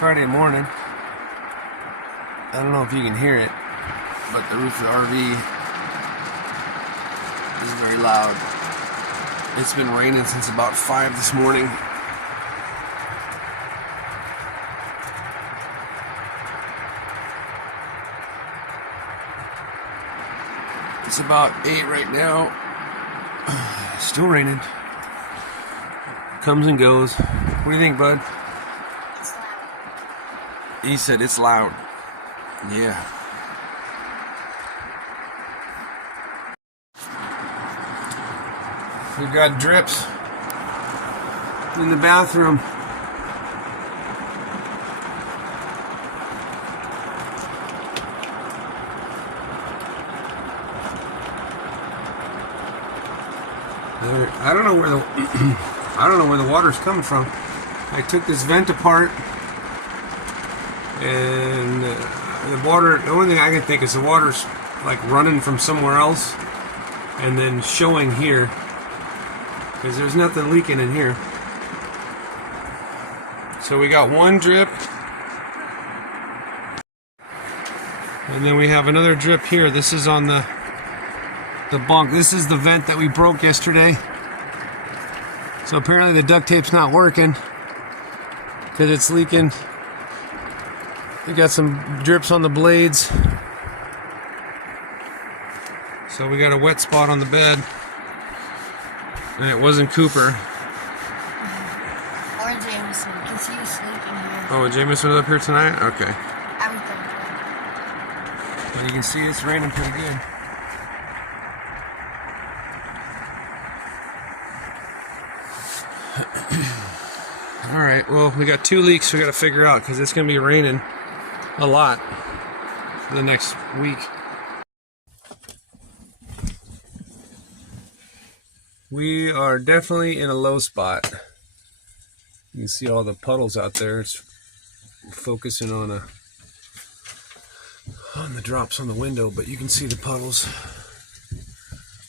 Friday morning. I don't know if you can hear it, but the roof of the RV is very loud. It's been raining since about 5 this morning. It's about 8 right now. Still raining. Comes and goes. What do you think, bud? It's loud. He said it's loud. Yeah. We've got drips in the bathroom. I don't know where the I don't know where the water's coming from. I took this vent apart, and the water. The only thing I can think is the water's like running from somewhere else, and then showing here, because there's nothing leaking in here. So we got one drip, and then we have another drip here. This is on the bunk. This is the vent that we broke yesterday. So apparently the duct tape's not working because it's leaking. We got some drips on the blades. So we got a wet spot on the bed. And it wasn't Cooper. Or Jameson, because he was sleeping here. Oh, Jameson was up here tonight? Okay. I was there. Well, you can see it's raining pretty good. Alright, well, we got 2 leaks we got to figure out because it's going to be raining a lot for the next week. We are definitely in a low spot. You can see all the puddles out there. It's focusing on the drops on the window, but you can see the puddles.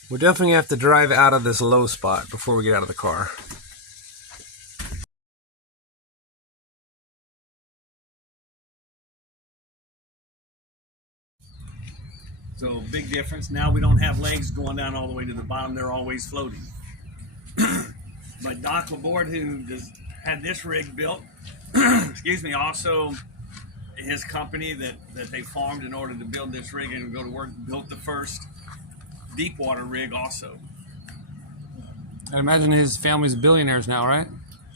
We're definitely going to have to drive out of this low spot before we get out of the car. So big difference. Now we don't have legs going down all the way to the bottom. They're always floating. But Doc Laborde, who had this rig built, excuse me, also his company that they farmed in order to build this rig and go to work, built the first deep water rig also. I imagine his family's billionaires now, right?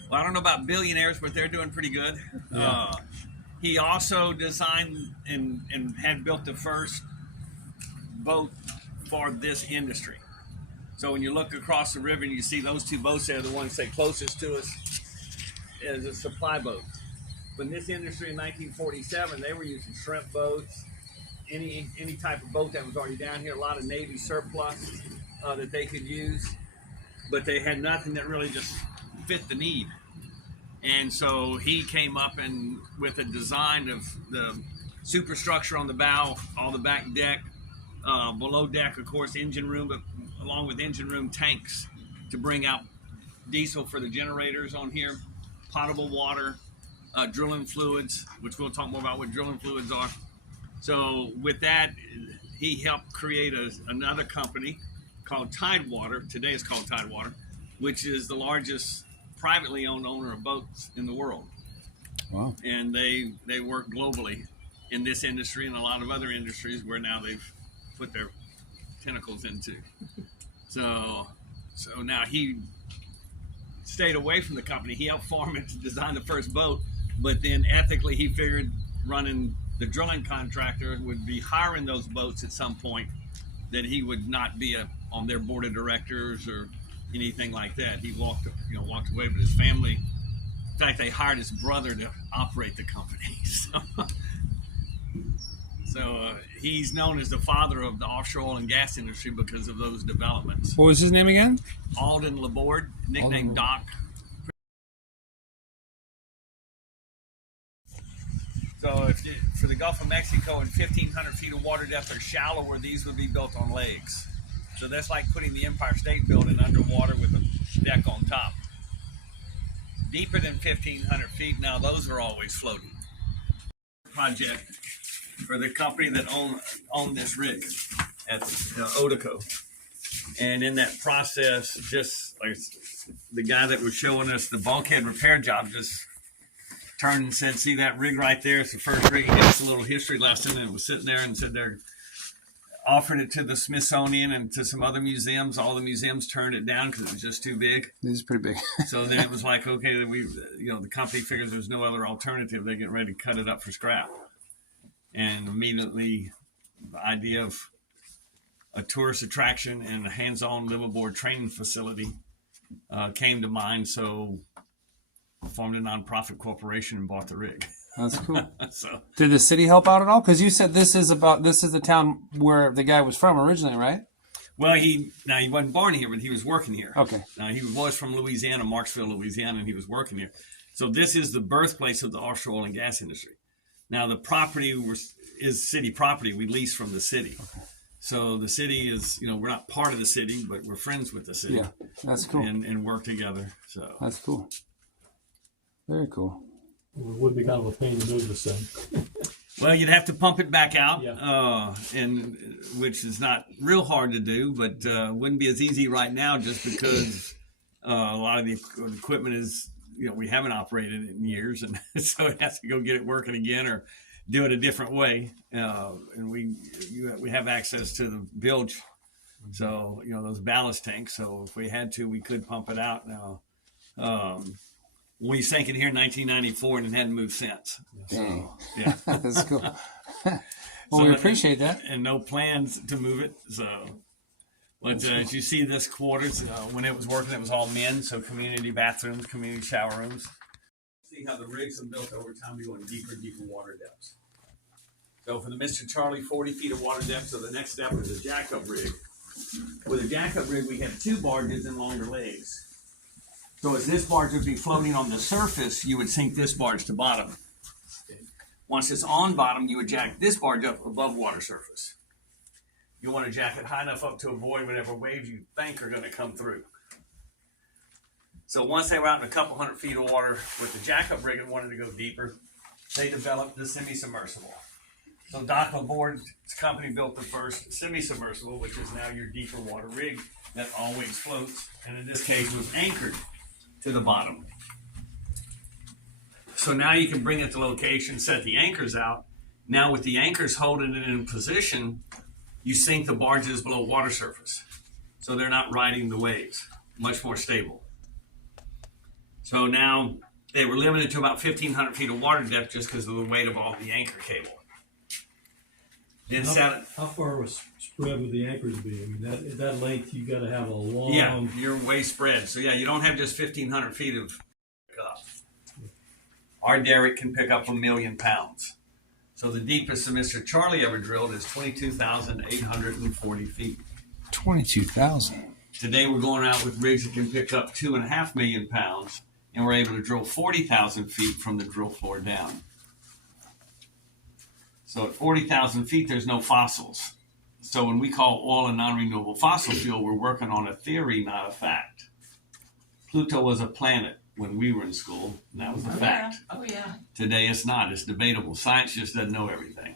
Well, I don't know about billionaires, but they're doing pretty good. Yeah. He also designed and had built the first boat for this industry. So when you look across the river and you see those 2 boats there, the ones that closest to us is a supply boat. But in this industry in 1947, they were using shrimp boats, any type of boat that was already down here, a lot of Navy surplus that they could use, but they had nothing that really just fit the need. And so he came up and with a design of the superstructure on the bow, all the back deck, below deck, of course, engine room, but along with engine room, tanks to bring out diesel for the generators on here, potable water, drilling fluids, which we'll talk more about what drilling fluids are. So with that, he helped create another company called Tidewater. Today it's called Tidewater, which is the largest privately owned owner of boats in the world. Wow. And they work globally in this industry and a lot of other industries where now they've put their tentacles into. So now he stayed away from the company. He helped farm it to design the first boat, but then ethically he figured running the drilling contractor would be hiring those boats at some point, that he would not be on their board of directors or anything like that. He walked away, but his family, in fact, they hired his brother to operate the company. So he's known as the father of the offshore oil and gas industry because of those developments. what was his name again? Alden Laborde, nicknamed Doc. So for the Gulf of Mexico and 1,500 feet of water depth or shallower, these would be built on legs. So that's like putting the Empire State Building underwater with a deck on top. Deeper than 1,500 feet, now those are always floating. project for the company that owned this rig at Otico. And in that process, just like the guy that was showing us the bulkhead repair job just turned and said, see that rig right there? It's the first rig. He gave us a little history lesson, and it was sitting there and said they're offering it to the Smithsonian and to some other museums. All the museums turned it down because it was just too big. This is pretty big. So then it was like, okay, the company figures there's no other alternative. They get ready to cut it up for scrap. And immediately the idea of a tourist attraction and a hands-on liveaboard training facility came to mind. So I formed a nonprofit corporation and bought the rig. That's cool. So Did the city help out at all? Because you said this is the town where the guy was from originally, right? well, he wasn't born here, but he was working here. Okay. Now he was from Louisiana, Marksville, Louisiana, and he was working here. So this is the birthplace of the offshore oil and gas industry. Now the property is city property. We lease from the city. Okay. So the city is, we're not part of the city, but we're friends with the city. Yeah, that's cool. And work together. So that's cool. Very cool. It would be kind of a pain to move this thing. Well, you'd have to pump it back out, Yeah. and which is not real hard to do, but wouldn't be as easy right now just because a lot of the equipment is, we haven't operated it in years, and so it has to go get it working again or do it a different way. And we have access to the bilge, so those ballast tanks. So if we had to, we could pump it out now. We sank it here in 1994 and it hadn't moved since. Dang. So, yeah. That's cool. Well, we appreciate that. And no plans to move it. So, but as you see this quarters, when it was working, it was all men. So community bathrooms, community shower rooms. See how the rigs have built over time. We go in deeper and deeper water depths. So for the Mr. Charlie, 40 feet of water depth. So the next step is a jackup rig. With a jackup rig, we have two barges and longer legs. So as this barge would be floating on the surface, you would sink this barge to bottom. Once it's on bottom, you would jack this barge up above water surface. You want to jack it high enough up to avoid whatever waves you think are going to come through. So once they were out in a couple hundred feet of water with the jackup rig and wanted to go deeper, they developed the semi-submersible. So Dock Aboard's company built the first semi-submersible, which is now your deeper water rig that always floats, and in this case was anchored to the bottom. So now you can bring it to location, set the anchors out. Now with the anchors holding it in position, you sink the barges below water surface. So they're not riding the waves, much more stable. So now they were limited to about 1,500 feet of water depth just because of the weight of all the anchor cable. Then How far was spread would the anchors be? I mean, that length, you got to have a long. Yeah, you're way spread. So yeah, you don't have just 1,500 feet of pickup. Our derrick can pick up 1 million pounds. So the deepest that Mr. Charlie ever drilled is 22,840 feet. 22,000. Today we're going out with rigs that can pick up 2.5 million pounds, and we're able to drill 40,000 feet from the drill floor down. So at 40,000 feet, there's no fossils. So when we call oil a non-renewable fossil fuel, we're working on a theory, not a fact. Pluto was a planet when we were in school, and that was a fact. Oh, yeah. Today it's not. It's debatable. Science just doesn't know everything.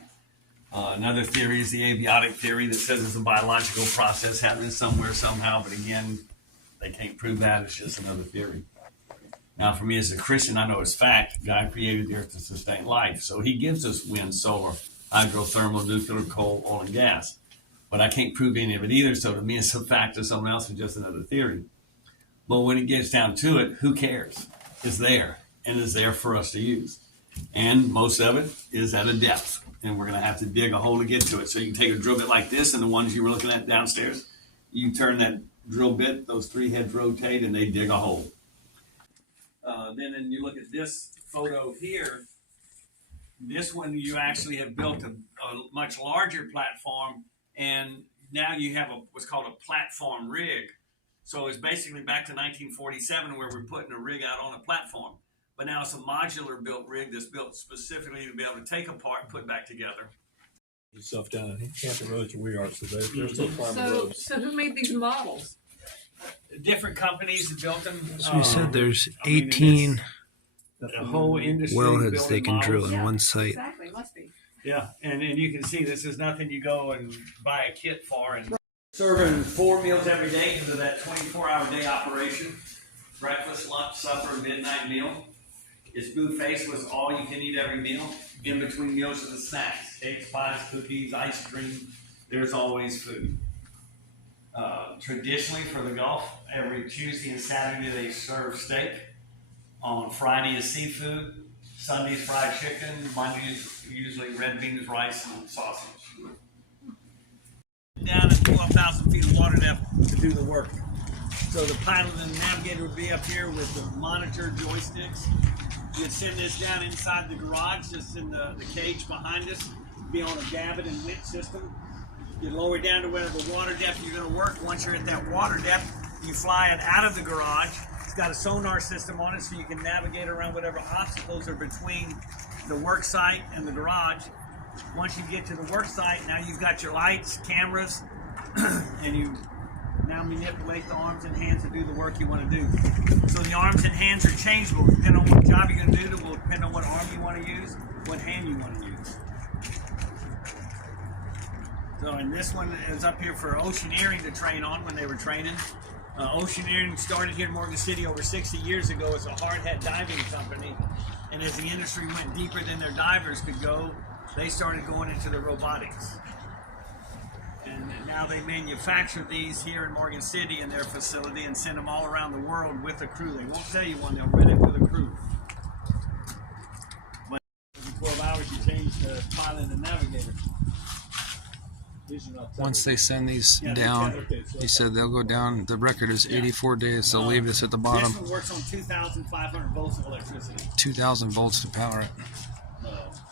Another theory is the abiotic theory that says it's a biological process happening somewhere, somehow. But again, they can't prove that. It's just another theory. Now, for me as a Christian, I know it's fact. God created the earth to sustain life. So he gives us wind, solar, hydrothermal, nuclear, coal, oil, and gas. But I can't prove any of it either. So to me, it's a fact. To someone else, it's just another theory. But when it gets down to it, who cares? It's there, and it's there for us to use. And most of it is at a depth. And we're going to have to dig a hole to get to it. So you can take a drill bit like this, and the ones you were looking at downstairs, you turn that drill bit, those three heads rotate, and they dig a hole. Then you look at this photo here. This one, you actually have built a much larger platform, and now you have what's called a platform rig. So it's basically back to 1947 where we're putting a rig out on a platform. But now it's a modular built rig that's built specifically to be able to take apart and put back together. Yourself down at Hampton Roads where we are, so they're still farming roads. So who made these models? Different companies have built them. So you said there's 18 The whole industry. Wellheads building they can drill models. in one site. Exactly, must be. Yeah, and you can see this is nothing you go and buy a kit for. And serving 4 meals every day into that 24-hour day operation. Breakfast, lunch, supper, midnight meal. It's buffets with all you can eat every meal. In between meals are the snacks, cakes, pies, cookies, ice cream. There's always food. Traditionally for the Gulf, every Tuesday and Saturday they serve steak. On Friday is seafood. Sundays fried chicken. Mondays usually red beans, rice, and sausage. Down at 12,000 feet of water depth to do the work. So the pilot and the navigator would be up here with the monitor joysticks. You'd send this down inside the garage, just in the cage behind us, be on a Gavitt and winch system. You lower it down to where the water depth you're going to work. Once you're at that water depth, you fly it out of the garage. It's got a sonar system on it so you can navigate around whatever obstacles are between the work site and the garage. Once you get to the work site, now you've got your lights, cameras, and you now manipulate the arms and hands to do the work you want to do. So the arms and hands are changeable. Depending on what job you're going to do, it will depend on what arm you want to use, what hand you want to use. So, and this one is up here for Oceaneering to train on when they were training. Oceaneering started here in Morgan City over 60 years ago as a hard hat diving company. And as the industry went deeper than their divers could go, they started going into the robotics. And now they manufacture these here in Morgan City in their facility and send them all around the world with a crew. They won't tell you one, they'll rent it with a crew. But every 12 hours you change the pilot and navigator. Once they send these down, he said they'll go down. The record is 84 days. They'll leave this at the bottom. This one works on 2,500 volts of electricity. 2,000 volts to power it.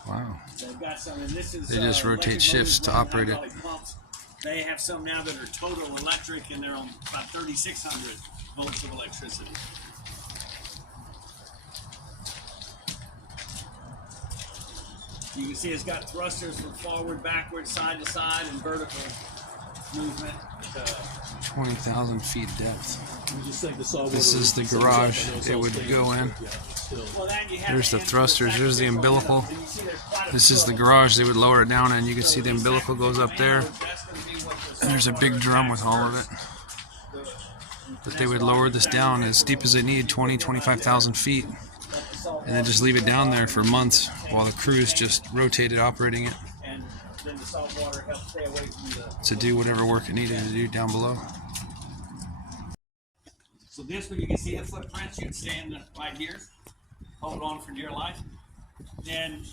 Wow. They've got some, and this is, They just rotate electric shifts to motors operate it. running hydraulic pumps. They have some now that are total electric, and they're on about 3,600 volts of electricity. You can see it's got thrusters from forward, backward, side to side, and vertical movement. 20,000 feet depth. You just think the saltwater This is the sinks garage up, I know it's it all would stainless, go in. but yeah, it's still- Well, then you have There's the hands thrusters, with there's the factories umbilical. on it. And you see there's quite a This few is of the them. garage. They would lower it down, and you can see the umbilical goes up there. That's gonna be what the And there's a big drum with all of it. But they would lower this down as deep as they need, 20, 25,000 feet. And then just leave it down there for months while the crews just rotated operating it And then the salt water helps stay away from the. to do whatever work it needed to do down below. So this one, you can see the footprints. You'd stand right here, hold on for dear life. Then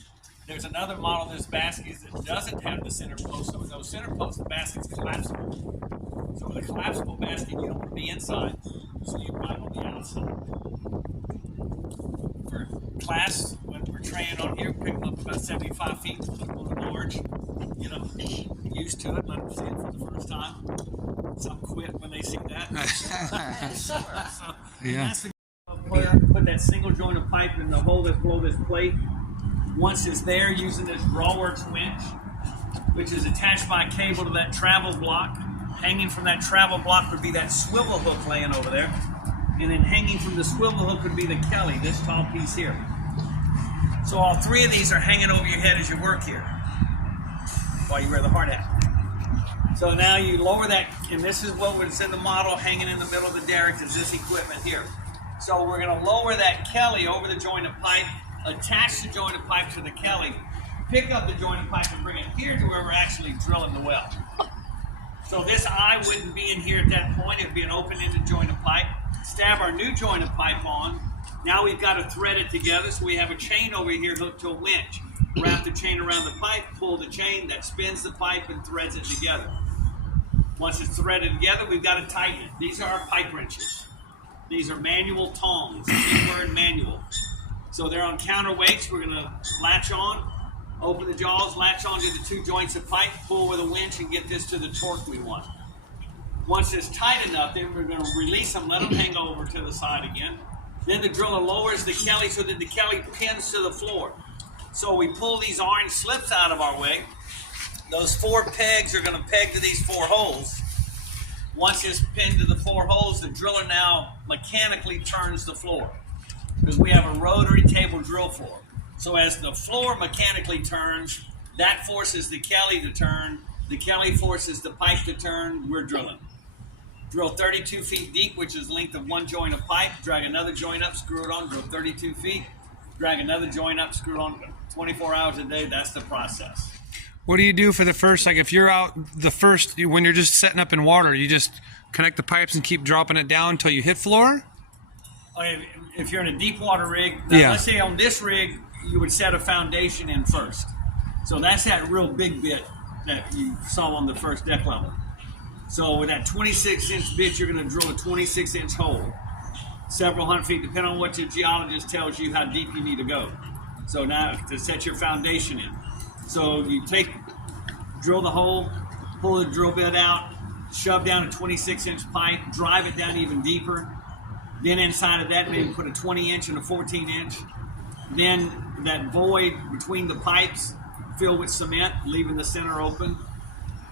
there's another model of this basket that doesn't have the center post. So with those center posts, the basket's collapsible. So with a collapsible basket, you don't want to be inside, so you ride on the outside. For class, when we're training on here, pick them up about 75 feet, put them on the large. You know, used to it, let them see it for the first time. Some quit when they see that. So, Yeah. that's the put that single joint of pipe in the hole that's below this plate. Once it's there, using this Drawworks winch, which is attached by a cable to that travel block. Hanging from that travel block would be that swivel hook laying over there. And then hanging from the swivel hook would be the Kelly, this tall piece here. So all three of these are hanging over your head as you work here while you wear the hard hat. So now you lower that, and this is what was in the model hanging in the middle of the derrick is this equipment here. So we're going to lower that Kelly over the joint of pipe, attach the joint of pipe to the Kelly, pick up the joint of pipe and bring it here to where we're actually drilling the well. So this eye wouldn't be in here at that point. It would be an open-ended joint of pipe. Stab our new joint of pipe on. Now we've got to thread it together, so we have a chain over here hooked to a winch. Wrap the chain around the pipe, pull the chain, that spins the pipe and threads it together. Once it's threaded together, we've got to tighten it. These are our pipe wrenches. These are manual tongs, keyword manual. So they're on counterweights. We're going to latch on, open the jaws, latch onto the two joints of pipe, pull with a winch, and get this to the torque we want. Once it's tight enough, then we're going to release them, let them hang over to the side again. Then the driller lowers the Kelly so that the Kelly pins to the floor. So we pull these orange slips out of our way. Those 4 pegs are going to peg to these 4 holes. Once it's pinned to the 4 holes, the driller now mechanically turns the floor. because we have a rotary table drill floor. So as the floor mechanically turns, that forces the Kelly to turn. The Kelly forces the pipe to turn. We're drilling. Drill 32 feet deep, which is the length of one joint of pipe. Drag another joint up, screw it on, drill 32 feet. Drag another joint up, screw it on. 24 hours a day, that's the process. What do you do for the first, like if you're out the first, when you're just setting up in water, you just connect the pipes and keep dropping it down until you hit floor? If you're in a deep water rig, now Yeah. let's say on this rig, you would set a foundation in first. So that's that real big bit that you saw on the first deck level. So with that 26-inch bit, you're going to drill a 26-inch hole, several hundred feet, depending on what your geologist tells you how deep you need to go. So now to set your foundation in. So you drill the hole, pull the drill bit out, shove down a 26-inch pipe, drive it down even deeper. Then inside of that, maybe put a 20-inch and a 14-inch. Then that void between the pipes, fill with cement, leaving the center open.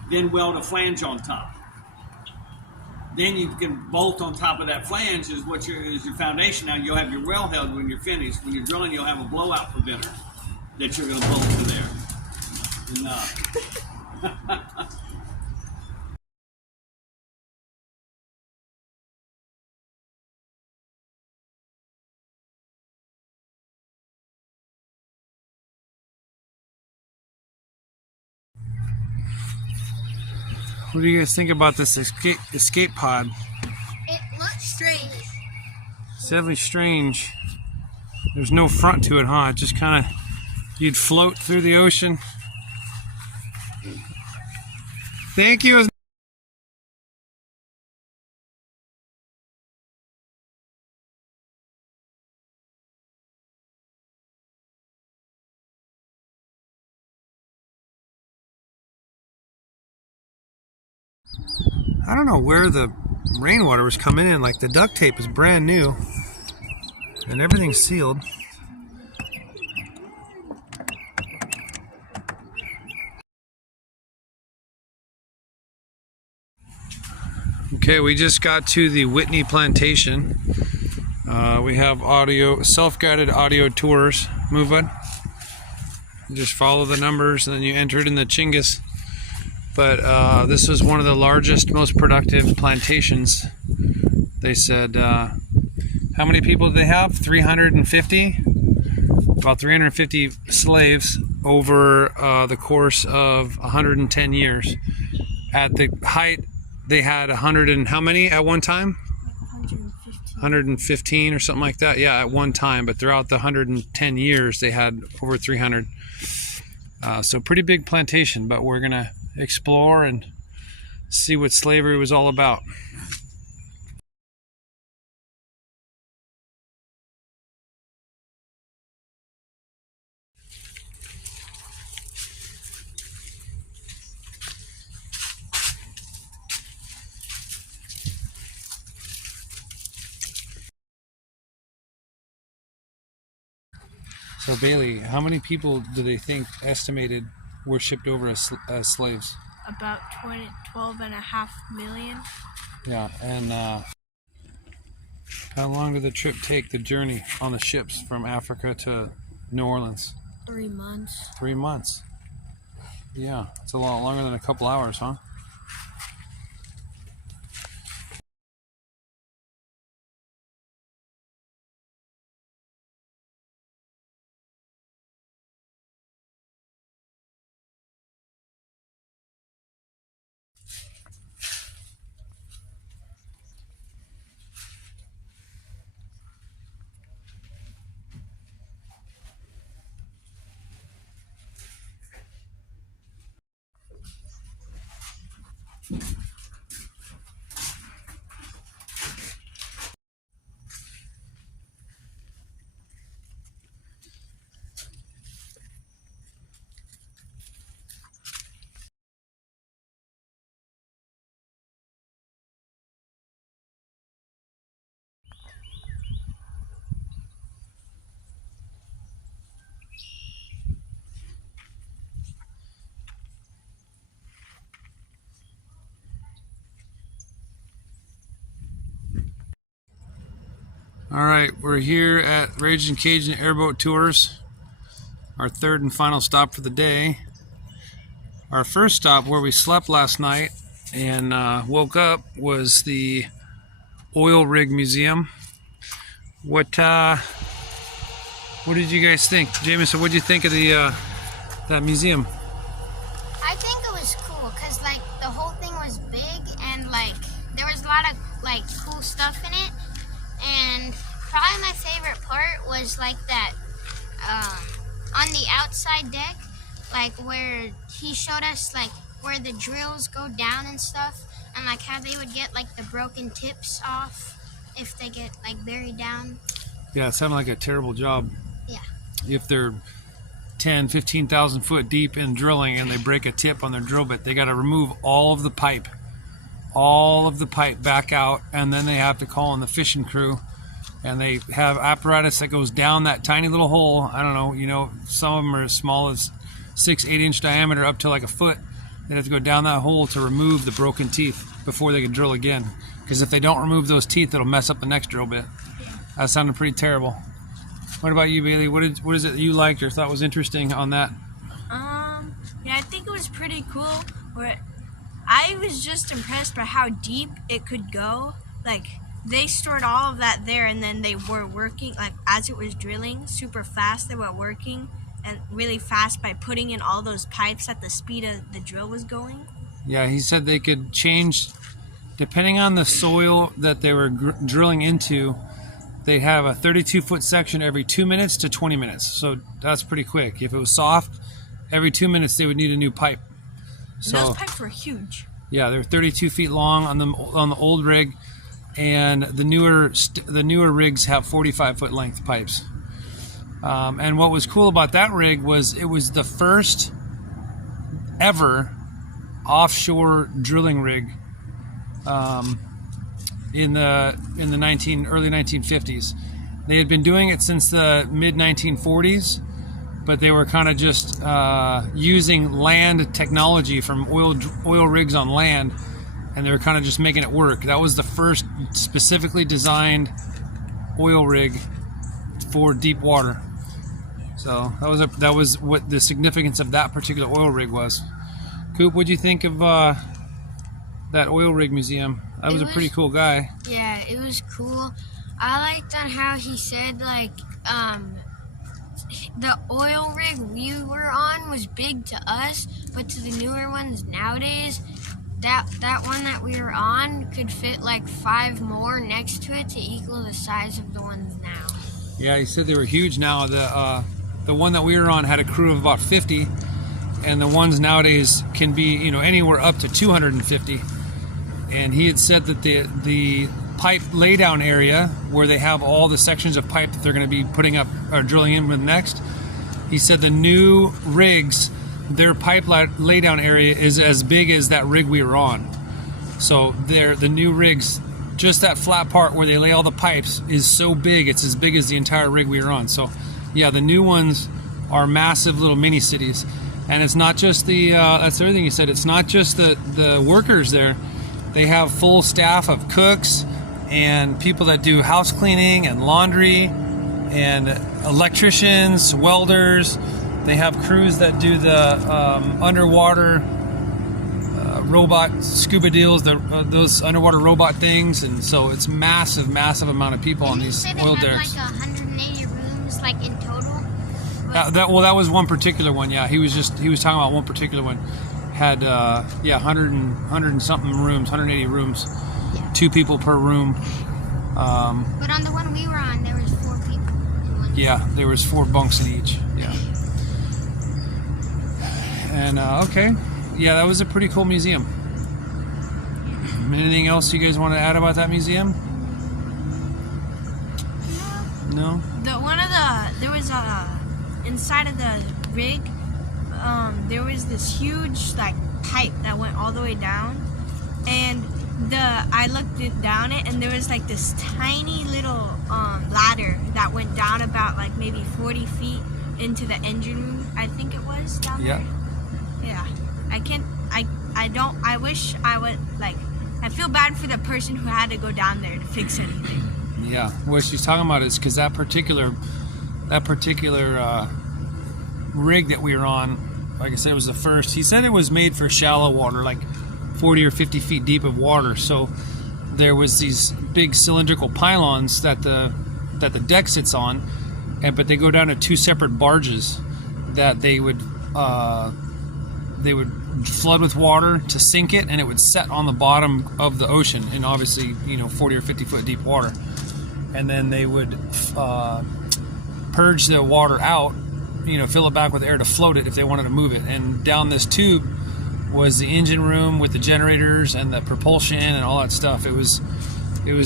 Then weld a flange on top. Then you can bolt on top of that flange is your foundation. Now you'll have your wellhead when you're finished. When you're drilling, you'll have a blowout preventer that you're going to bolt to there. What do you guys think about this escape pod? It looks strange. It's definitely strange. There's no front to it, huh? It just kind of, you'd float through the ocean. Thank you. I don't know where the rainwater was coming in. Like the duct tape is brand new and everything's sealed. Okay, we just got to the Whitney Plantation. We have self-guided audio tours. Move on. You just follow the numbers and then you enter it in the Chinggis. But this was one of the largest, most productive plantations. They said, how many people did they have? 350? About 350 slaves over the course of 110 years. At the height, they had 100 and how many at one time? 115 or something like that. Yeah, at one time. But throughout the 110 years, they had over 300. So pretty big plantation, but we're going to explore and see what slavery was all about. So Bailey, how many people do they think estimated were shipped over as slaves? About 12.5 million. Yeah, and how long did the trip take, the journey on the ships from Africa to New Orleans? 3 months. 3 months. Yeah, it's a lot longer than a couple hours, huh? All right, we're here at Raging Cajun Airboat Tours, our third and final stop for the day. Our first stop, where we slept last night and woke up, was the Oil Rig Museum. What did you guys think, Jameson? What did you think of the that museum? I think it was cool because like the whole thing was big and like there was a lot of like cool stuff in it, and probably my favorite part was like that on the outside deck, like where he showed us like where the drills go down and stuff, and like how they would get like the broken tips off if they get like buried down. Yeah, it sounded like a terrible job. Yeah. If they're 10, 15,000 foot deep in drilling and they break a tip on their drill bit, they got to remove all of the pipe back out, and then they have to call in the fishing crew, and they have apparatus that goes down that tiny little hole. I don't know, you know, some of them are as small as 6-8 inch diameter up to like a foot. They have to go down that hole to remove the broken teeth before they can drill again, because if they don't remove those teeth, it'll mess up the next drill bit. That sounded pretty terrible. What about you, Bailey? What is it that you liked or thought was interesting on that? Yeah, I think it was pretty cool. Where I was just impressed by how deep it could go. Like they stored all of that there, and then they were working like as it was drilling super fast. They were working and really fast by putting in all those pipes at the speed of the drill was going. Yeah, he said they could change depending on the soil that they were drilling into. They have a 32-foot section every 2 minutes to 20 minutes, so that's pretty quick. If it was soft, every 2 minutes they would need a new pipe. So And those pipes were huge. yeah, they're 32 feet long on the old rig, and the newer rigs have 45-foot length pipes. And what was cool about that rig was it was the first ever offshore drilling rig. In the early 1950s. They had been doing it since the mid 1940s, but they were kind of just using land technology from oil rigs on land, and they were kind of just making it work. That was the first specifically designed oil rig for deep water. So that was what the significance of that particular oil rig was. Coop, what'd you think of that oil rig museum? That was a pretty cool guy. Yeah, it was cool. I liked on how he said like the oil rig we were on was big to us, but to the newer ones nowadays, that one that we were on could fit like 5 more next to it to equal the size of the ones now. Yeah, he said they were huge now. The one that we were on had a crew of about 50, and the ones nowadays can be, you know, anywhere up to 250. And he had said that the pipe laydown area, where they have all the sections of pipe that they're going to be putting up or drilling in with next, he said the new rigs, their pipe laydown area is as big as that rig we were on. So the new rigs, just that flat part where they lay all the pipes is so big, it's as big as the entire rig we were on. So yeah, the new ones are massive little mini cities. And it's not just that's the other thing he said, it's not just the workers there. They have full staff of cooks and people that do house cleaning and laundry and electricians, welders. They have crews that do the underwater robot scuba deals, those underwater robot things. And so it's massive amount of people on these oil derricks. Like 180 rooms, like in total. That was one particular one. Yeah, he was talking about one particular one. Had 100 and something rooms, 180 rooms, 2 people per room. But on the one we were on, there was 4 people in one. Yeah, there was 4 bunks in each. Yeah. And okay, yeah, that was a pretty cool museum. Anything else you guys want to add about that museum? No. There was inside of the rig. There was this huge like pipe that went all the way down, and I looked down it, and there was like this tiny little ladder that went down about like maybe 40 feet into the engine room. I think it was down there. Yeah. I wish I would like. I feel bad for the person who had to go down there to fix anything. Yeah, what she's talking about is because that particular rig that we were on, like I said, it was the first. He said it was made for shallow water, like 40 or 50 feet deep of water. So there was these big cylindrical pylons that the deck sits on, but they go down to two separate barges that they would flood with water to sink it, and it would set on the bottom of the ocean in obviously 40 or 50 foot deep water, and then they would purge the water out, fill it back with air to float it if they wanted to move it. And down this tube was the engine room with the generators and the propulsion and all that stuff. It was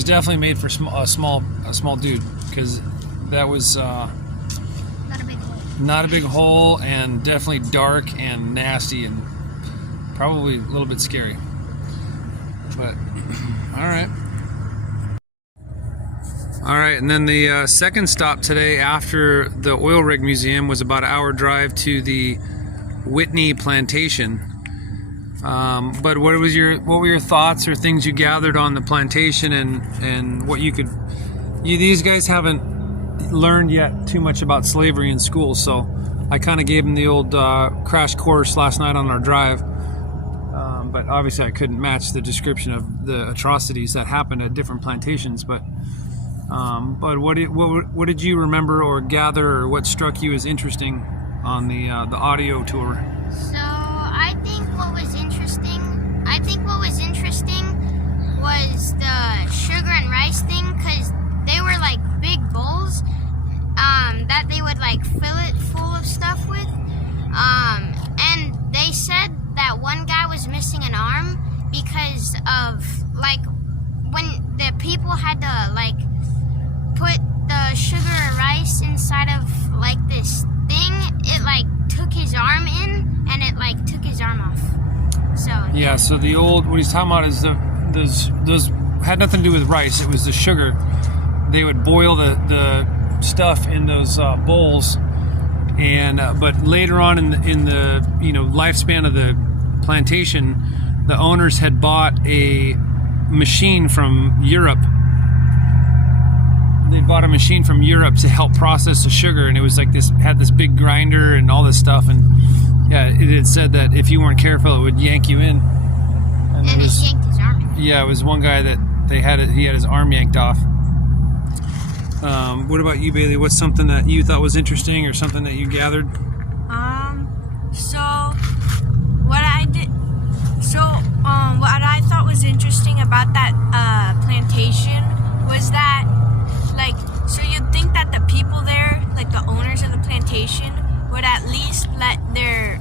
definitely made for a small dude, because that was Not a big hole. not a big hole, and definitely dark and nasty and probably a little bit scary. But all right, and then the second stop today after the oil rig museum was about an hour drive to the Whitney plantation. But what were your thoughts or things you gathered on the plantation, and what these guys haven't learned yet too much about slavery in school, so I kind of gave them the old crash course last night on our drive. But obviously I couldn't match the description of the atrocities that happened at different plantations. But what did you remember or gather, or what struck you as interesting on the audio tour? So I think what was interesting was the sugar and rice thing, because they were like big bowls that they would like fill it full of stuff with, and they said that one guy was missing an arm because of like when the people had to like put the sugar or rice inside of like this thing, it like took his arm in and it like took his arm off. So Yeah, so what he's talking about is those had nothing to do with rice. It was the sugar. They would boil the stuff in those bowls, and but later on in the lifespan of the plantation, the owners had bought a machine from Europe. They bought a machine from Europe to help process the sugar, and it was like had this big grinder and all this stuff, and yeah, it had said that if you weren't careful, it would yank you in. and it yanked his arm. Yeah, it was one guy that he had his arm yanked off. What about you, Bailey? What's something that you thought was interesting, or something that you gathered? So what I thought was interesting about that plantation was that, like, so you'd think that the people there, like the owners of the plantation, would at least let their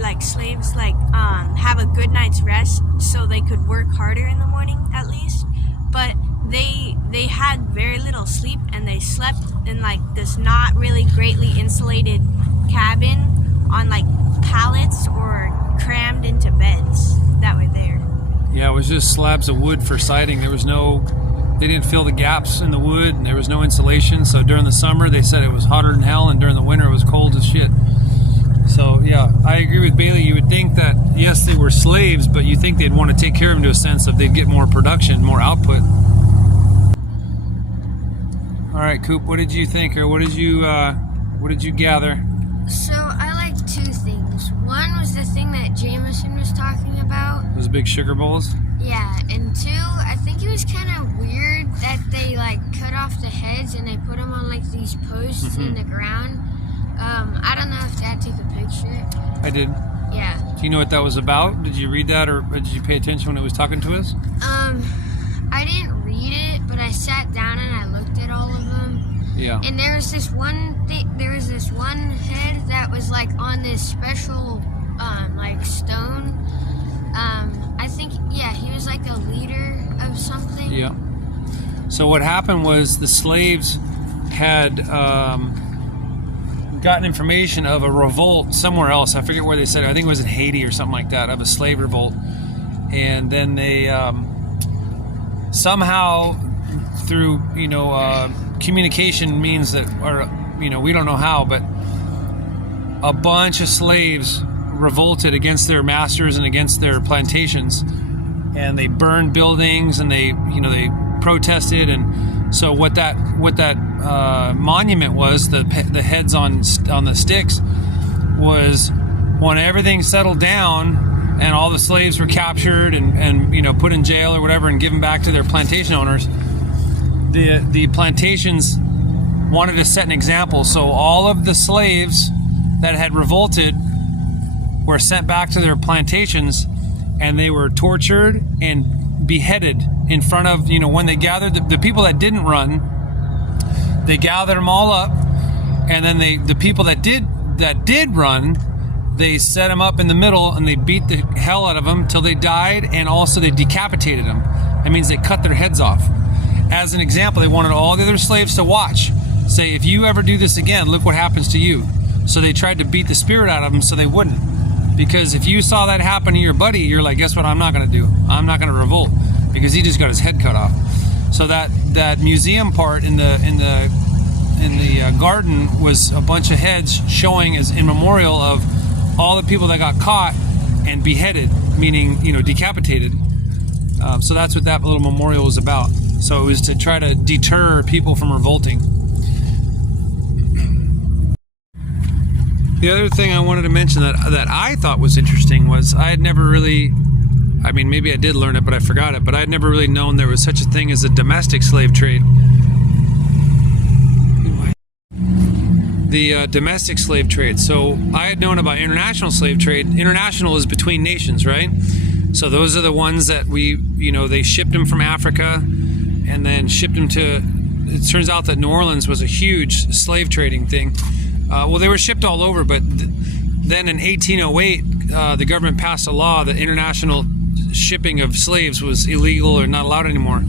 like slaves have a good night's rest so they could work harder in the morning at least. But they had very little sleep, and they slept in like this not really greatly insulated cabin on like pallets or crammed into beds that were there. Yeah, it was just slabs of wood for siding. They didn't fill the gaps in the wood, and there was no insulation. So during the summer, they said it was hotter than hell, and during the winter, it was cold as shit. So yeah, I agree with Bailey. You would think that, yes, they were slaves, but you think they'd want to take care of them to a sense of they'd get more production, more output. All right, Coop, what did you think, or what did you gather? So I liked two things. One was the thing that Jameson was talking about. Those big sugar bowls? Yeah, and two, I think it was kind of weird that they like cut off the heads and they put them on like these posts in the ground. I don't know if Dad took a picture. I did. Yeah. Do you know what that was about? Did you read that, or did you pay attention when it was talking to us? I didn't read it, but I sat down and I looked at all of them. Yeah. And there was this one head that was like on this special like stone. I think, yeah, he was like a leader of something. Yeah. So what happened was the slaves had gotten information of a revolt somewhere else. I forget where they said it. I think it was in Haiti or something like that, of a slave revolt. And then they somehow, through communication means that, or we don't know how, but a bunch of slaves revolted against their masters and against their plantations, and they burned buildings, and they protested, and So what that monument was, the heads on the sticks, was when everything settled down and all the slaves were captured and you know, put in jail or whatever and given back to their plantation owners, the plantations wanted to set an example. So all of the slaves that had revolted were sent back to their plantations, and they were tortured and beheaded in front of, you know, when they gathered the people that didn't run, they gathered them all up, and then the people that did run, they set them up in the middle and they beat the hell out of them till they died, and also they decapitated them. That means they cut their heads off. As an example, they wanted all the other slaves to watch. Say, if you ever do this again, look what happens to you. So they tried to beat the spirit out of them so they wouldn't. Because if you saw that happen to your buddy, you're like, guess what I'm not going to do? I'm not going to revolt, because he just got his head cut off. So that museum part in the garden was a bunch of heads showing as in memorial of all the people that got caught and beheaded, meaning, you know, decapitated. So that's what that little memorial was about. So it was to try to deter people from revolting. The other thing I wanted to mention that I thought was interesting was I had never really, I mean, maybe I did learn it, but I forgot it, but I had never really known there was such a thing as a domestic slave trade. The domestic slave trade. So I had known about international slave trade. International is between nations, right? So those are the ones that we, you know, they shipped them from Africa and then shipped them to, it turns out that New Orleans was a huge slave trading thing. Well, they were shipped all over, but then in 1808, the government passed a law that international shipping of slaves was illegal or not allowed anymore.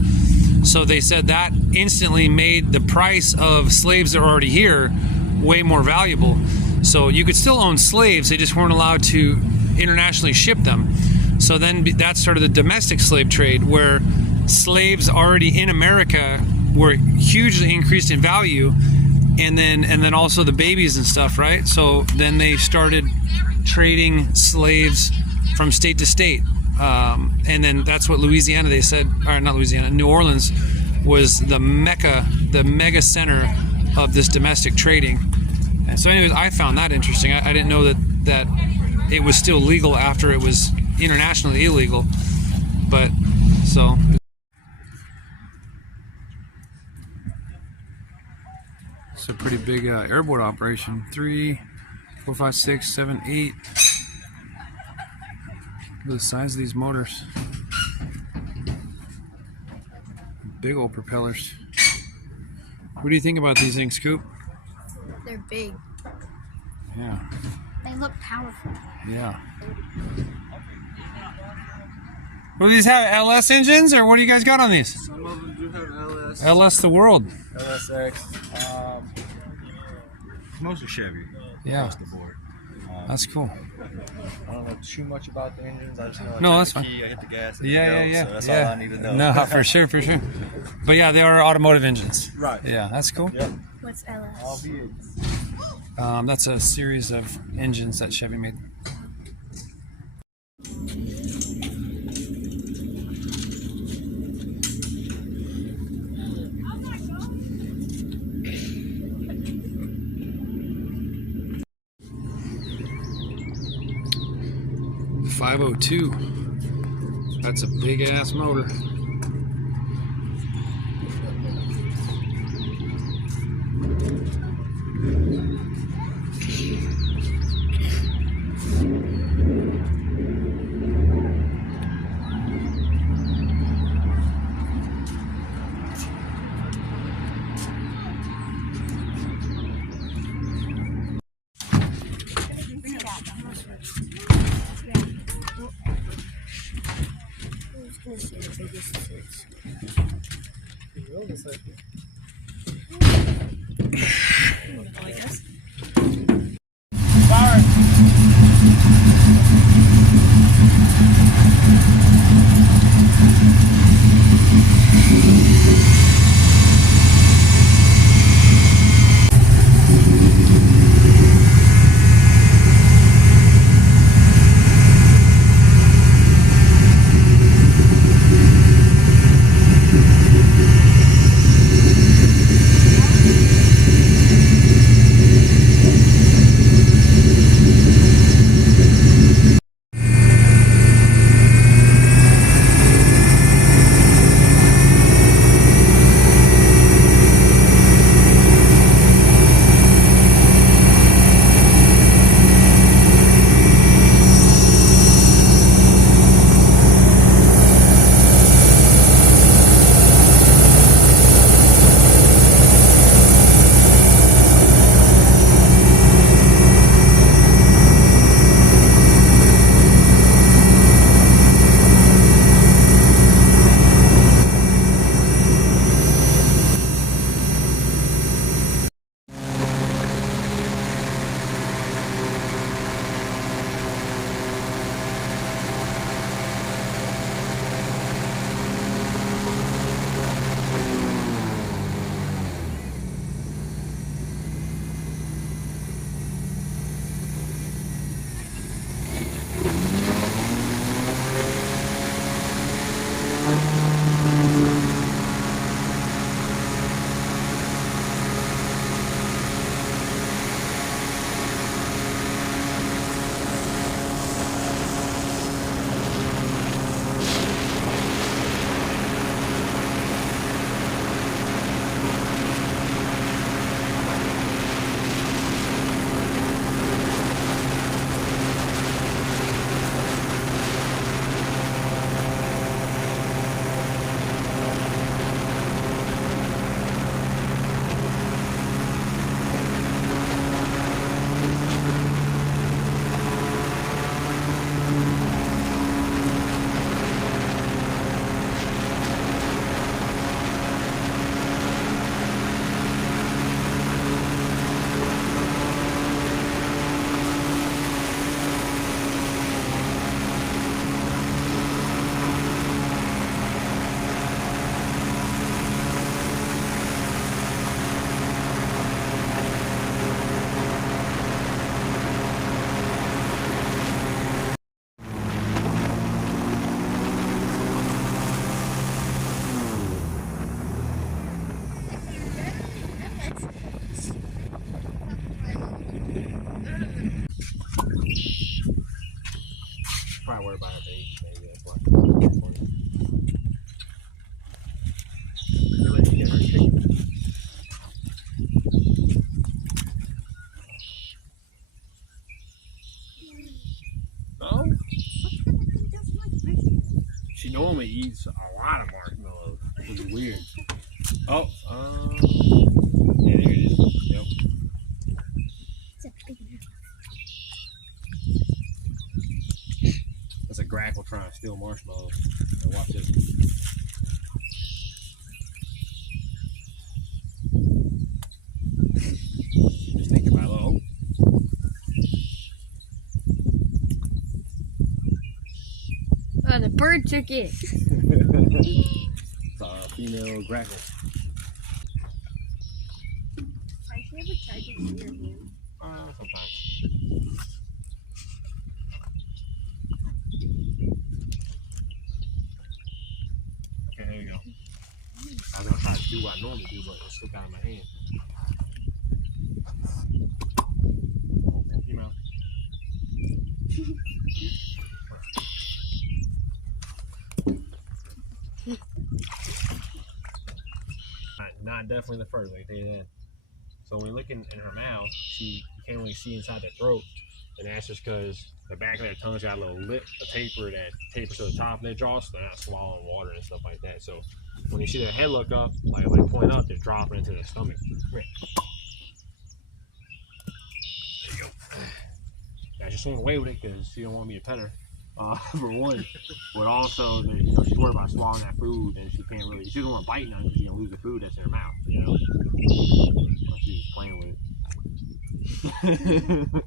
So they said that instantly made the price of slaves that are already here way more valuable. So you could still own slaves, they just weren't allowed to internationally ship them. So then that started the domestic slave trade, where slaves already in America were hugely increased in value. And then also the babies and stuff, right? So then they started trading slaves from state to state. And then that's what Louisiana, they said, or not Louisiana, New Orleans was the mecca, the mega center of this domestic trading. And so anyways, I found that interesting. I didn't know that it was still legal after it was internationally illegal. But so... It's a pretty big airboat operation. 3, 4, 5, 6, 7, 8. Look at the size of these motors. Big old propellers. What do you think about these things, Scoop? They're big. Yeah. They look powerful. Yeah. What do these have? LS engines, or what do you guys got on these? Some of them do have LS. LS the world. LSX. Mostly Chevy. Yeah. Across the board. That's cool. I don't know too much about the engines. I just know No, I that's turn the fine. key, I hit the gas, and Yeah. So that's all I need to know. No, for sure. But yeah, they are automotive engines. Right. Yeah, that's cool. Yep. What's LS? All be it. That's a series of engines that Chevy made. .502. That's a big ass motor. Probably worried about her age, maybe that's why. Let you get her chicken. No? She normally eats a lot of marshmallows, which is weird. Oh, yeah, there it is. Yep. That's a grackle trying to steal marshmallows. Now watch this. Just think about it. Oh. Oh, the bird took it. It's a female grackle. Sometimes. Okay, there you go. I was gonna try to do what I normally do, but it slipped out of my hand. You know. Not definitely the first, I can tell you that. So when you're looking in her mouth, you can't really see inside the throat, and that's just because the back of their tongue's got a little lip, a taper that tapers to the top of their jaw, so they're not swallowing water and stuff like that. So when you see their head look up, like they point up, they're dropping into their stomach. Come here. There you go. I just went away with it because she don't want me to pet her. For one, but also she's worried about swallowing that food, and she can't really. She doesn't want to bite none because she's gonna lose the food that's in her mouth. You know, so she's playing with it.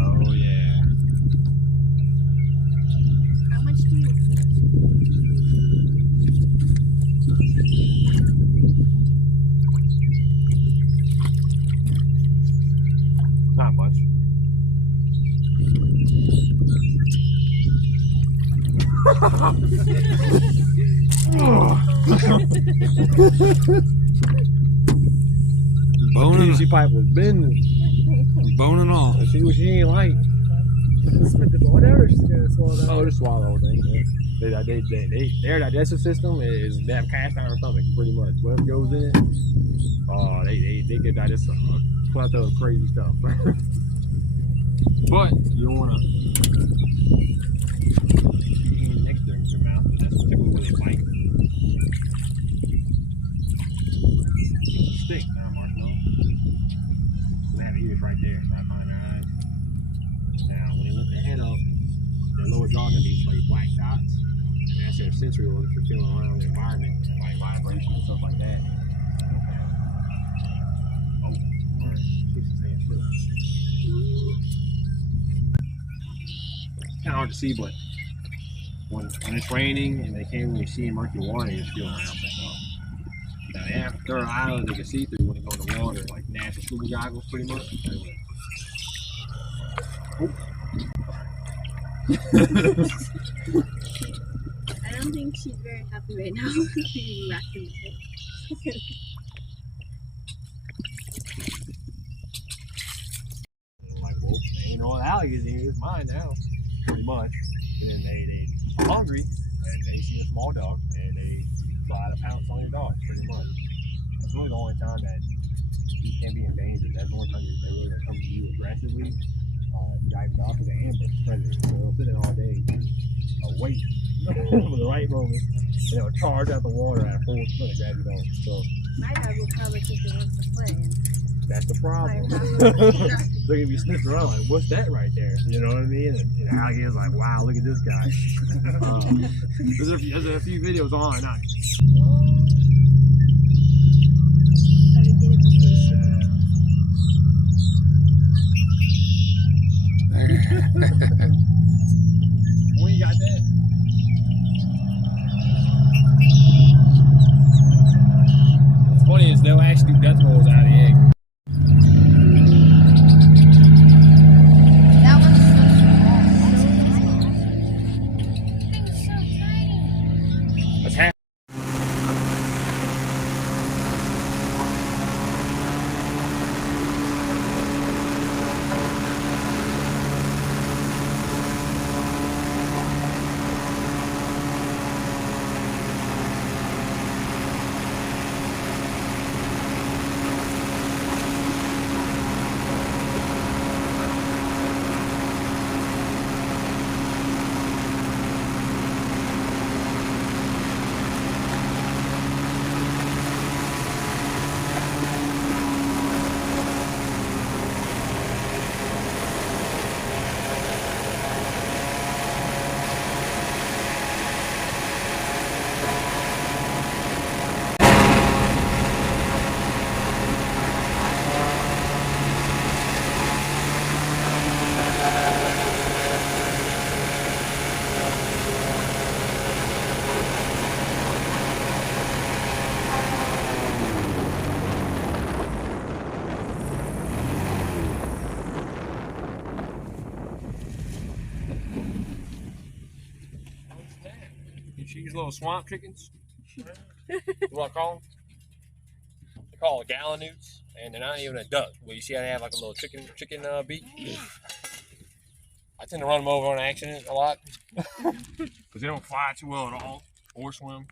Oh yeah. How much do you feed? Not much. Bone and, She pipe was bending. bone and all. See what she ain't like. Whatever she's gonna swallow. Oh, just swallow the whole thing. Yeah. Their digestive system is they have cast iron stomach pretty much. Whatever goes in it, they can digest a plethora of crazy stuff. But you don't want to next to your mouth. But that's typically where they bite. It's a stick, not a marshmallow. So they have ears right there, right behind their eyes. Now, when they lift their head up, their lower jaw can be like black dots, and that's their sensory organs for feeling around the environment, like vibration and stuff like that. Oh, alright, she's staying still. It's kind of hard to see, but when it's raining and they can't really see in murky water, they just feel around stuff. Now they have third eye they can see through when they go in the water, like natural scuba goggles, pretty much. Oh. I don't think she's very happy right now. Being wrapped in the head. Like, well, there ain't no alligators in here, it's mine now, pretty much. And then they are hungry, and they see a small dog, and they try to pounce on your dog, pretty much. That's really the only time that you can't be endangered. That's the only time they're really gonna come to you aggressively. Guys off of the ambush predator, so they'll sit there all day, wait for the right moment, and they'll charge out the water at full sprint and grab your dog. So My dog will probably think it wants to play. that's the problem. They're gonna be sniffing around like, what's that right there? You know what I mean? And the alligator's like, wow, look at this guy. There's a few videos online. Gotta get it before she When you got that? What's funny is they'll actually do death rolls out of the egg. That one's so Thing's so tiny. That's half. These little swamp chickens. What I call them? They call it gallinoots, and they're not even a duck. Well, you see how they have like a little chicken beak? I tend to run them over on accident a lot because they don't fly too well at all or swim.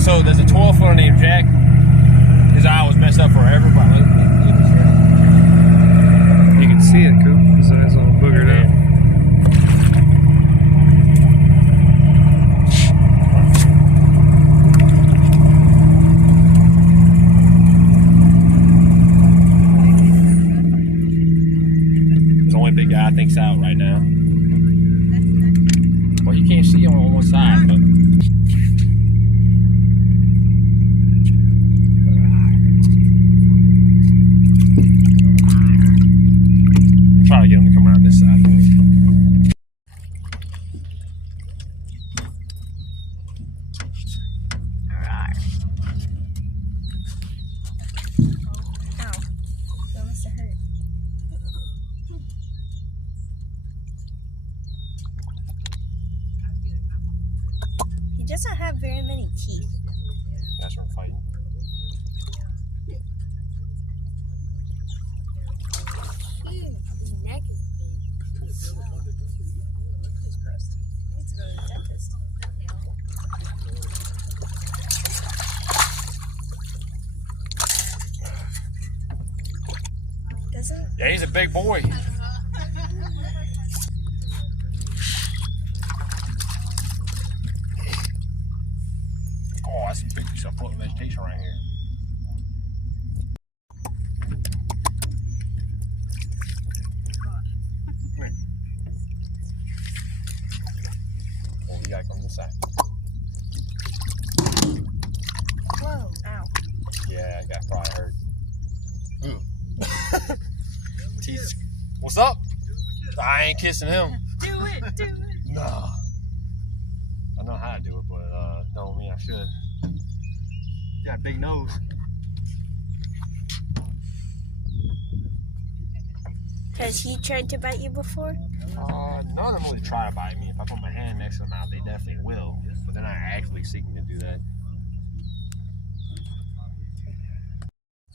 So there's a 12-footer named Jack. His eye was messed up forever, but You can see it, Coop. His eyes all boogered up. It's the only big guy I think's out right now. Well, you can't see him on one side, but. Try to get him to come around this side. That must have hurt. doesn't have very many teeth. That's from fighting. Huge. His neck is big. Doesn't? Yeah, he's a big boy. Oh, that's a big piece of floating vegetation right here. Come here. Oh, you gotta come this side. Whoa! Ow! Yeah, I got probably hurt. Ooh. Teeth. What's up? I ain't kissing him. Do it! Do it! Nah. I know how to do it, but don't mean I should. You got a big nose. Has he tried to bite you before? None of them really try to bite me. If I put my hand next to them out, they definitely will. But they're not actually seeking to do that.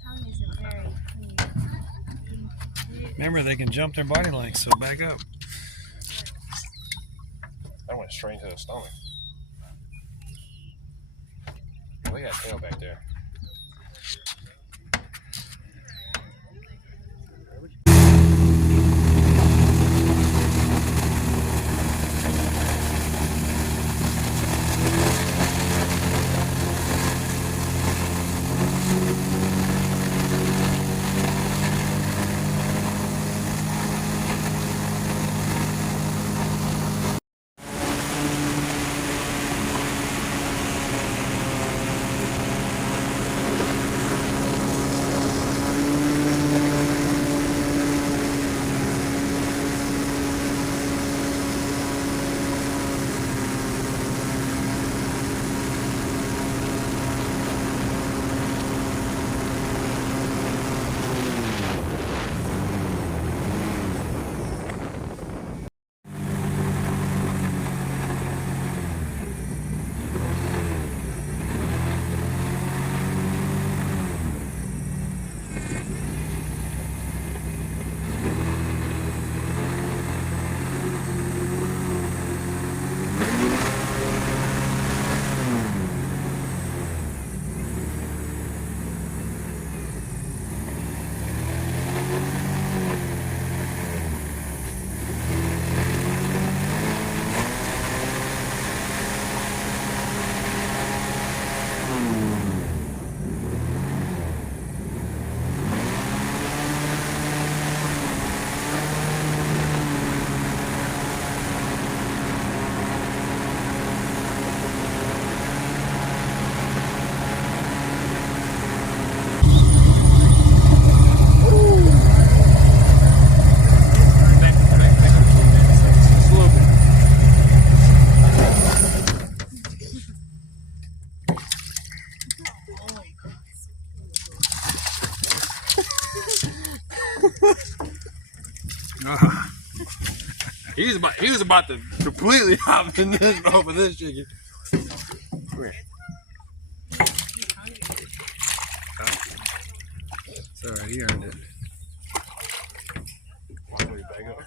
Tongue isn't very clean. Remember, they can jump their body length, so back up. That went straight into the stomach. Look at that tail back there. He was about to completely hop in this over this chicken. Come here. It's alright, he earned it. Back up.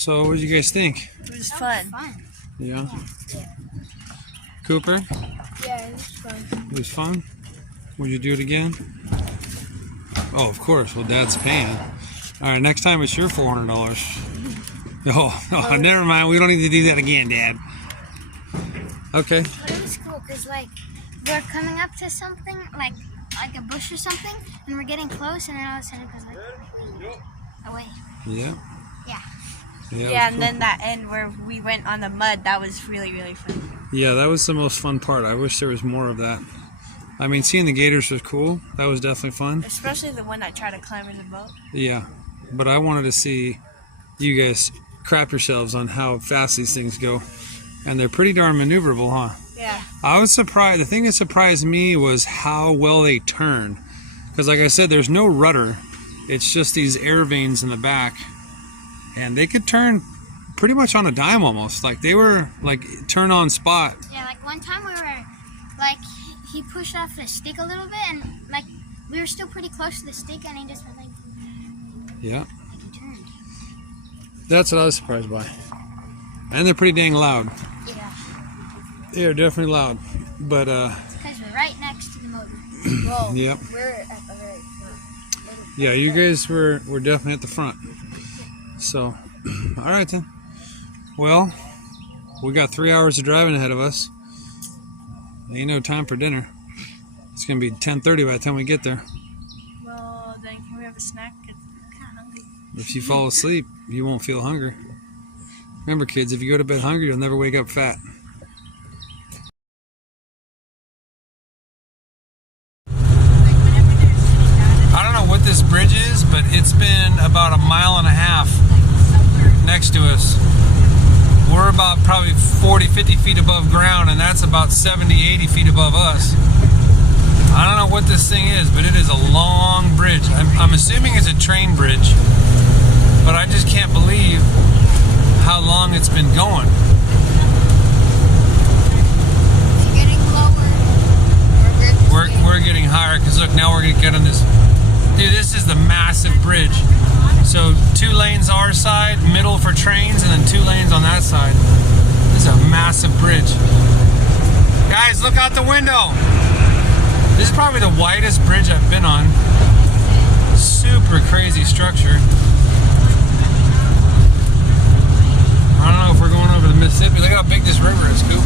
So what did you guys think? It was fun. Fun. Yeah. Cooper, Yeah, it was fun. it was fun. Would you do it again? Oh, of course. Well, Dad's paying. All right, next time it's your $400. Oh, never mind. We don't need to do that again, Dad. Okay. But it was cool because like we're coming up to something like a bush or something, and we're getting close, and then all of a sudden it goes like away. Yeah. Yeah. Yeah, and then that end where we went on the mud, that was really, really fun. Yeah, that was the most fun part. I wish there was more of that. I mean, seeing the gators was cool. That was definitely fun. Especially the one that tried to climb in the boat. Yeah, but I wanted to see you guys crap yourselves on how fast these things go. And they're pretty darn maneuverable, huh? Yeah. I was surprised. The thing that surprised me was how well they turn. Because like I said, there's no rudder. It's just these air veins in the back. And they could turn pretty much on a dime almost. Like they were like turn on spot. Yeah, like one time we were like he pushed off the stick a little bit, and like we were still pretty close to the stick, and he just went like Yeah. he turned. That's what I was surprised by. And they're pretty dang loud. Yeah. They are definitely loud. But Because we're right next to the motor. Well, Yep. we're at the very front. yeah, you guys were definitely at the front. So, all right then. Well, we got 3 hours of driving ahead of us. Ain't no time for dinner. It's gonna be 10:30 by the time we get there. Well, then can we have a snack? 'Cause I'm kind of hungry. If you fall asleep, you won't feel hungry. Remember, kids, if you go to bed hungry, you'll never wake up fat. I don't know what this bridge is, but it's been about 1.5 miles next to us. We're about probably 40, 50 feet above ground, and that's about 70, 80 feet above us. I don't know what this thing is, but it is a long bridge. I'm assuming it's a train bridge, but I just can't believe how long it's been going. It's getting lower. We're getting higher because look, now we're gonna get on this. Dude, this is the massive bridge. So 2 lanes our side, middle for trains, and then 2 lanes on that side. This is a massive bridge. Guys, look out the window. This is probably the widest bridge I've been on. Super crazy structure. I don't know if we're going over the Mississippi. Look how big this river is, Coop.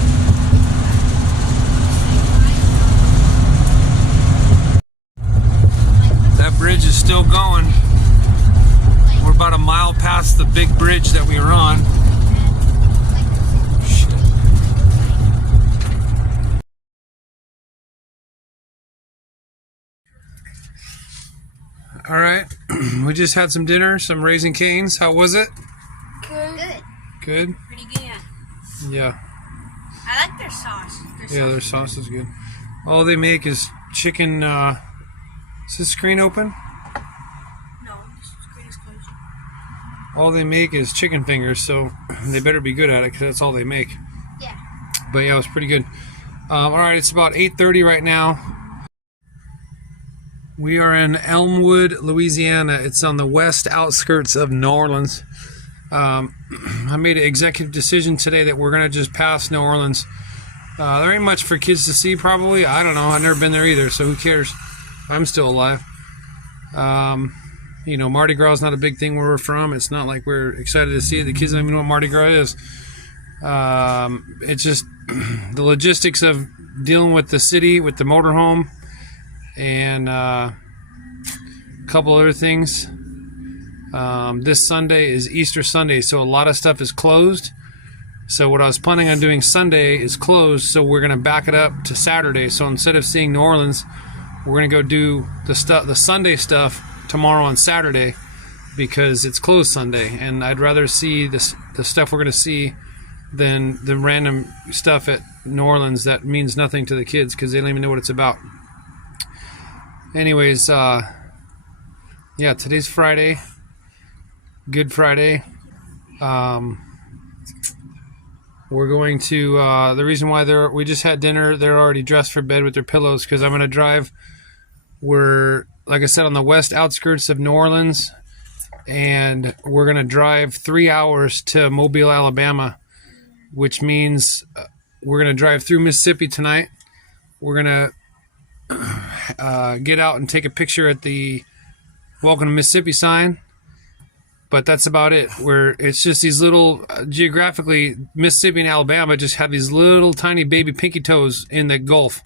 That bridge is still going. We're about 1 mile past the big bridge that we were on. Shit. All right, we just had some dinner, some Raising Cane's. How was it? Good. Good? Pretty good. Yeah. I like their sauce. Yeah, their sauce is good. All they make is chicken, is this screen open? No, this screen is closed. All they make is chicken fingers, so they better be good at it because that's all they make. Yeah. But yeah, it was pretty good. All right, it's about 8:30 right now. We are in Elmwood, Louisiana. It's on the west outskirts of New Orleans. I made an executive decision today that we're going to just pass New Orleans. There ain't much for kids to see, probably. I don't know. I've never been there either, so who cares? I'm still alive. You know, Mardi Gras is not a big thing where we're from. It's not like we're excited to see it. The kids don't even know what Mardi Gras is. It's just the logistics of dealing with the city, with the motorhome, and a couple other things. This Sunday is Easter Sunday, so a lot of stuff is closed. So what I was planning on doing Sunday is closed, so we're going to back it up to Saturday. So instead of seeing New Orleans, we're going to go do the Sunday stuff tomorrow on Saturday because it's closed Sunday, and I'd rather see the stuff we're going to see than the random stuff at New Orleans that means nothing to the kids because they don't even know what it's about. Anyways, yeah, today's Friday. Good Friday. We're going to, the reason why we just had dinner, they're already dressed for bed with their pillows because I'm going to drive. We're, like I said, on the west outskirts of New Orleans. and we're going to drive 3 hours to Mobile, Alabama, which means we're going to drive through Mississippi tonight. We're going to get out and take a picture at the Welcome to Mississippi sign, but that's about it. It's just these little, geographically, Mississippi and Alabama just have these little tiny baby pinky toes in the Gulf.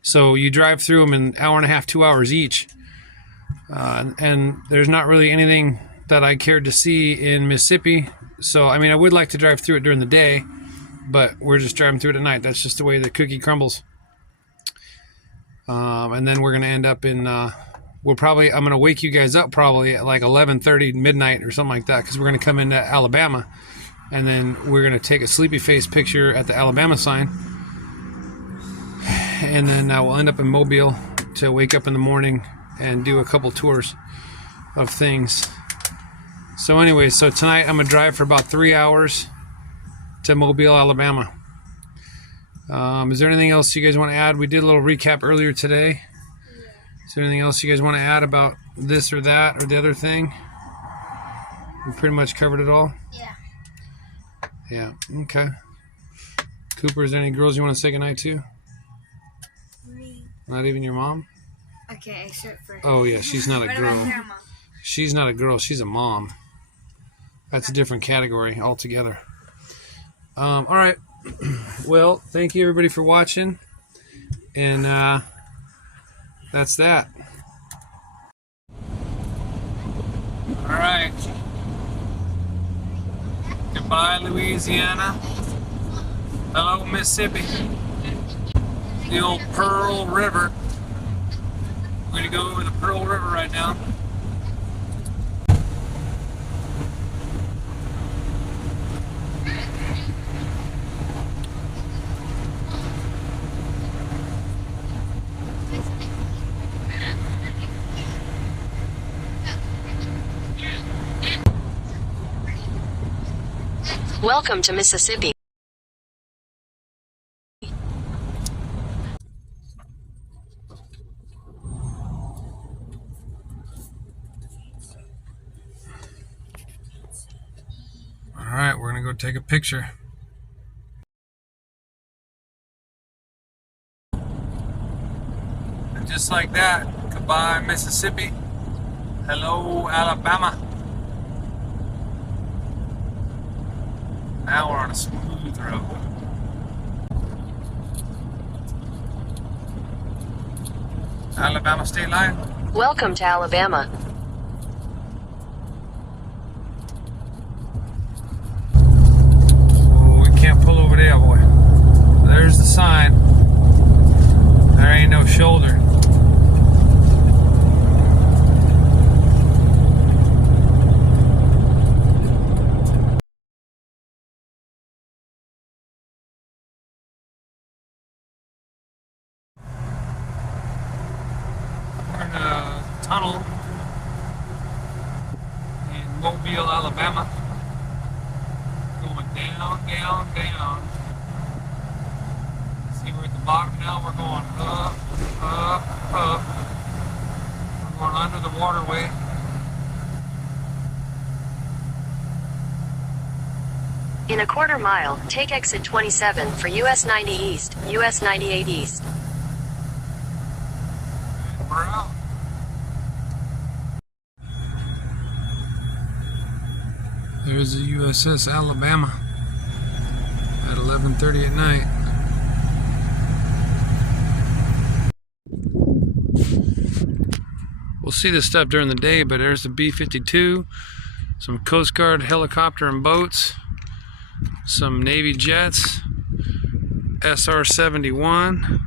So you drive through them in an hour and a half, 2 hours each. And there's not really anything that I cared to see in Mississippi. So, I mean, I would like to drive through it during the day, but we're just driving through it at night. That's just the way the cookie crumbles. And then we're going to end up in, I'm going to wake you guys up probably at like 11:30 midnight or something like that, because we're going to come into Alabama, and then we're going to take a sleepy face picture at the Alabama sign. And then we'll end up in Mobile to wake up in the morning and do a couple tours of things. So anyway, so tonight I'm going to drive for about 3 hours to Mobile, Alabama. Is there anything else you guys want to add? We did a little recap earlier today. Is there anything else you guys want to add about this or that or the other thing? We pretty much covered it all? Yeah. Yeah, okay. Cooper, is there any girls you want to say goodnight to? Me. Not even your mom? Okay, except for. Oh yeah, she's not a What girl. about Grandma? She's not a girl, she's a mom. That's a different category altogether. All right. Well, thank you everybody for watching. And that's that. All right. Goodbye, Louisiana. Hello, Mississippi. The old Pearl River. We're going to go over the Pearl River right now. Welcome to Mississippi. All right, we're going to go take a picture. And just like that, goodbye, Mississippi. Hello, Alabama. Now we're on a smooth road. Alabama state line. Welcome to Alabama. Oh, we can't pull over there, boy. There's the sign. There ain't no shoulder. Tunnel in Mobile, Alabama. Going down, down, down. See, we're at the bottom now. We're going up, up, up. We're going under the waterway. In a quarter mile, take exit 27 for US 90 East, US 98 East. And we're out. There's the USS Alabama at 11:30 at night. We'll see this stuff during the day, but there's the B-52, some Coast Guard helicopter and boats, some Navy jets, SR-71.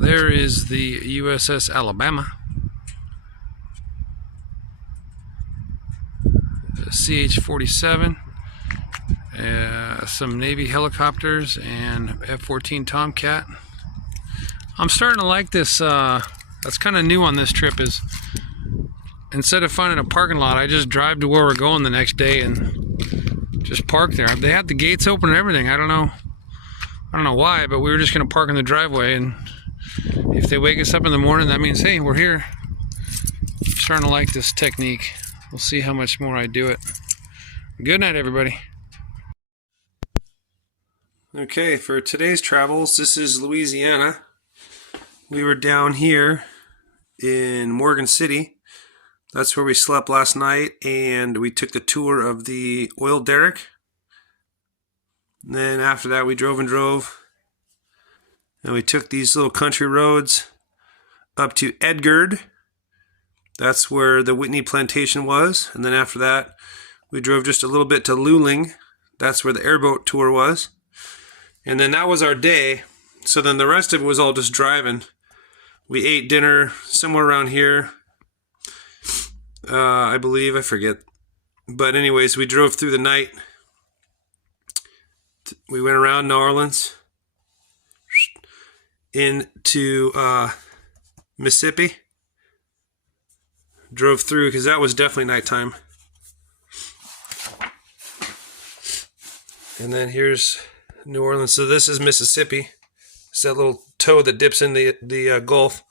There is the USS Alabama. CH-47, some Navy helicopters, and F-14 Tomcat. I'm starting to like this. That's kind of new on this trip, is instead of finding a parking lot, I just drive to where we're going the next day and just park there. They have the gates open and everything. I don't know why, but we were just going to park in the driveway, and if they wake us up in the morning, that means, hey, we're here. starting to like this technique. We'll see how much more I do it. Good night, everybody. Okay, for today's travels, this is Louisiana. We were down here in Morgan City. That's where we slept last night, and we took the tour of the oil derrick. And then after that, we drove, and we took these little country roads up to Edgard. That's where the Whitney plantation was. And then after that, we drove just a little bit to Luling. That's where the airboat tour was. And then that was our day. So then the rest of it was all just driving. We ate dinner somewhere around here. I believe, I forget. But anyways, we drove through the night. We went around New Orleans into Mississippi. Drove through because that was definitely nighttime. And then here's New Orleans. So this is Mississippi. It's that little toe that dips in the Gulf.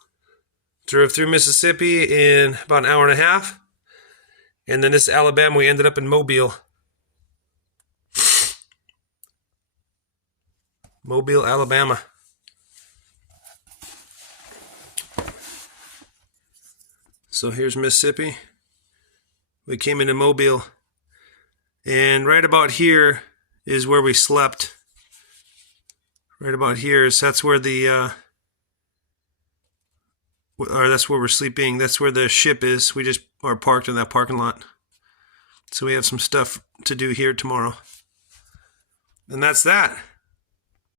Drove through Mississippi in about an hour and a half. And then this is Alabama. We ended up in Mobile. Mobile, Alabama. So here's Mississippi. We came into Mobile. And right about here is where we slept. Right about here is that's where the or that's where we're sleeping. That's where the ship is. We just are parked in that parking lot. So we have some stuff to do here tomorrow. And that's that.